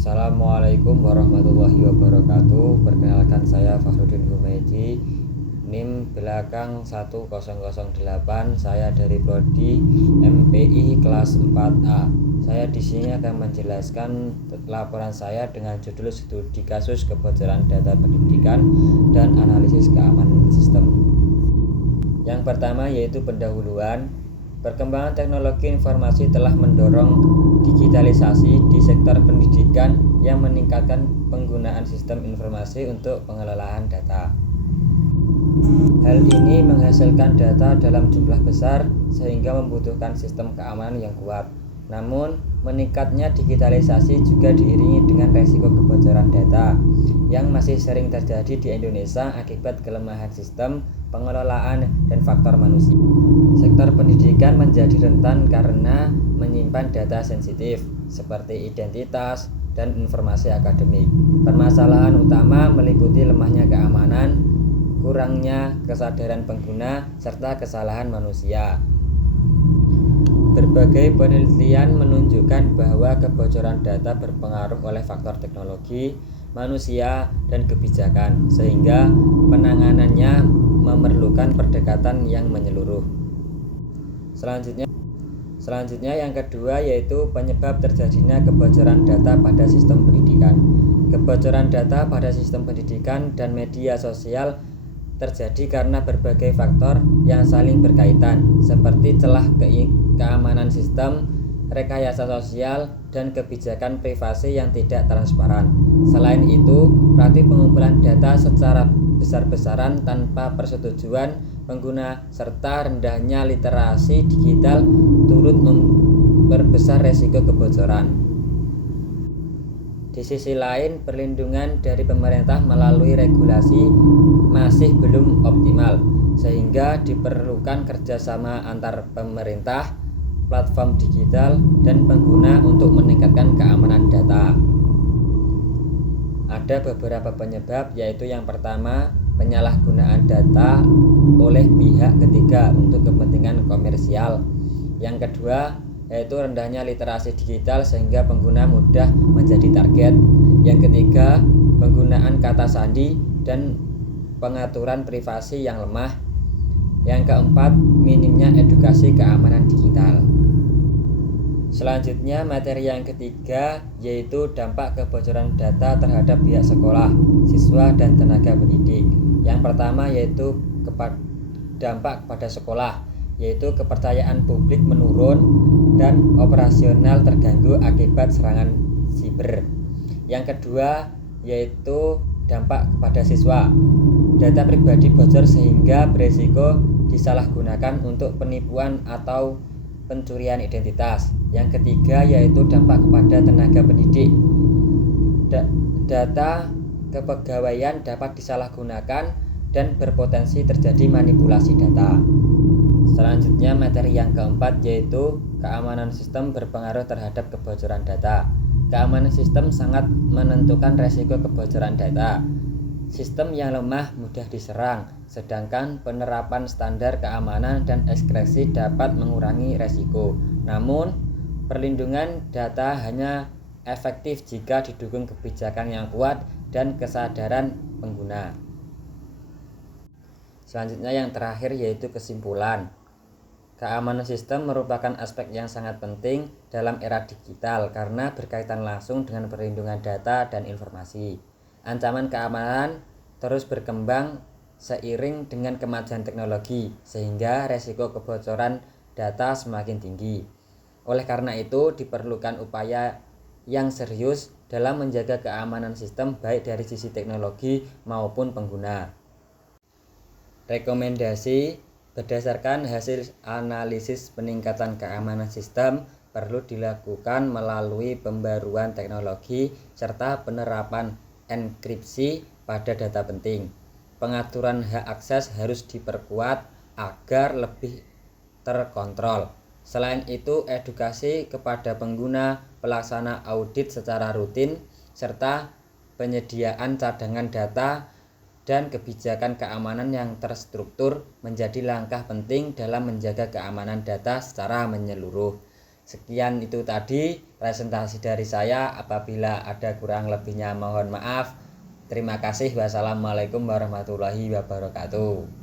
Assalamualaikum warahmatullahi wabarakatuh. Perkenalkan, saya Fahrudin Humaydi, NIM belakang 1008. Saya dari prodi MPI kelas 4A. Saya di sini akan menjelaskan laporan saya dengan judul studi kasus kebocoran data pendidikan dan analisis keamanan sistem. Yang pertama yaitu pendahuluan. Perkembangan teknologi informasi telah mendorong digitalisasi di sektor pendidikan yang meningkatkan penggunaan sistem informasi untuk pengelolaan data. Hal ini menghasilkan data dalam jumlah besar sehingga membutuhkan sistem keamanan yang kuat. Namun, meningkatnya digitalisasi juga diiringi dengan resiko kebocoran data yang masih sering terjadi di Indonesia akibat kelemahan sistem pengelolaan dan faktor manusia. Sektor pendidikan menjadi rentan karena menyimpan data sensitif seperti identitas dan informasi akademik. Permasalahan utama meliputi lemahnya keamanan, kurangnya kesadaran pengguna, serta kesalahan manusia. Berbagai penelitian menunjukkan bahwa kebocoran data berpengaruh oleh faktor teknologi, manusia, dan kebijakan, sehingga penanganannya memerlukan pendekatan yang menyeluruh. Selanjutnya yang kedua yaitu penyebab terjadinya kebocoran data pada sistem pendidikan. Kebocoran data pada sistem pendidikan dan media sosial terjadi karena berbagai faktor yang saling berkaitan, seperti celah keamanan sistem, rekayasa sosial, dan kebijakan privasi yang tidak transparan. Selain itu, praktik pengumpulan data secara besar-besaran tanpa persetujuan pengguna serta rendahnya literasi digital turut memperbesar resiko kebocoran. Di sisi lain, perlindungan dari pemerintah melalui regulasi masih belum optimal, sehingga diperlukan kerjasama antar pemerintah, platform digital, dan pengguna untuk meningkatkan keamanan data. Ada beberapa penyebab, yaitu yang pertama, penyalahgunaan data oleh pihak ketiga untuk kepentingan komersial. Yang kedua, yaitu rendahnya literasi digital sehingga pengguna mudah menjadi target. Yang ketiga, penggunaan kata sandi dan pengaturan privasi yang lemah. Yang keempat, minimnya edukasi keamanan digital. Selanjutnya, materi yang ketiga yaitu dampak kebocoran data terhadap pihak sekolah, siswa, dan tenaga pendidik. Yang pertama yaitu dampak kepada sekolah, yaitu kepercayaan publik menurun dan operasional terganggu akibat serangan siber. Yang kedua yaitu dampak kepada siswa. Data pribadi bocor sehingga beresiko disalahgunakan untuk penipuan atau pencurian identitas. Yang ketiga yaitu dampak kepada tenaga pendidik. Data kepegawaian dapat disalahgunakan dan berpotensi terjadi manipulasi data. Selanjutnya materi yang keempat yaitu keamanan sistem berpengaruh terhadap kebocoran data. Keamanan sistem sangat menentukan resiko kebocoran data. Sistem yang lemah mudah diserang, sedangkan penerapan standar keamanan dan diskresi dapat mengurangi resiko. Namun, perlindungan data hanya efektif jika didukung kebijakan yang kuat dan kesadaran pengguna. Selanjutnya yang terakhir yaitu kesimpulan. Keamanan sistem merupakan aspek yang sangat penting dalam era digital karena berkaitan langsung dengan perlindungan data dan informasi. Ancaman keamanan terus berkembang seiring dengan kemajuan teknologi, sehingga resiko kebocoran data semakin tinggi. Oleh karena itu, diperlukan upaya yang serius dalam menjaga keamanan sistem baik dari sisi teknologi maupun pengguna. Rekomendasi: berdasarkan hasil analisis peningkatan keamanan sistem perlu dilakukan melalui pembaruan teknologi serta penerapan enkripsi pada data penting. Pengaturan hak akses harus diperkuat agar lebih terkontrol. Selain itu, edukasi kepada pengguna, pelaksana audit secara rutin, serta penyediaan cadangan data dan kebijakan keamanan yang terstruktur menjadi langkah penting dalam menjaga keamanan data secara menyeluruh. Sekian itu tadi presentasi dari saya. Apabila ada kurang lebihnya mohon maaf. Terima kasih. Wassalamualaikum warahmatullahi wabarakatuh.